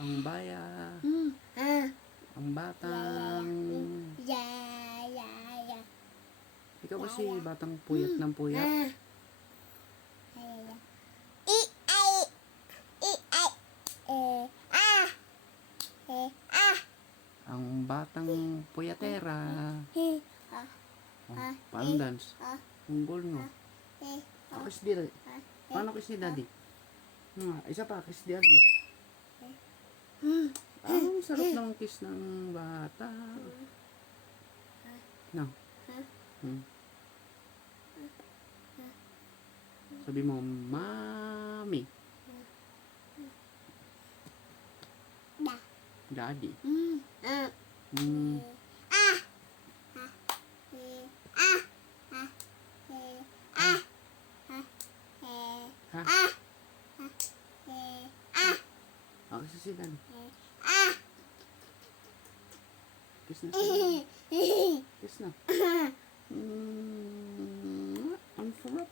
Ang baya. Ang batang. Ikaw kasi batang puyat ng puyat. Ang batang puyatera. Oh, paano dance? Ang goal mo. Kiss di. Paano kiss ni daddy? Isa pa, kiss di daddy. Ang sarap ng kiss ng bata. No. Sabi mo, Mami. Daddy. Kiss si daddy. Kiss na siya. Kiss na. Ang sarap.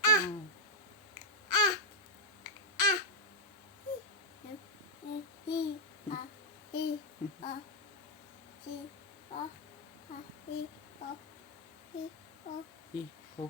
Hi ho.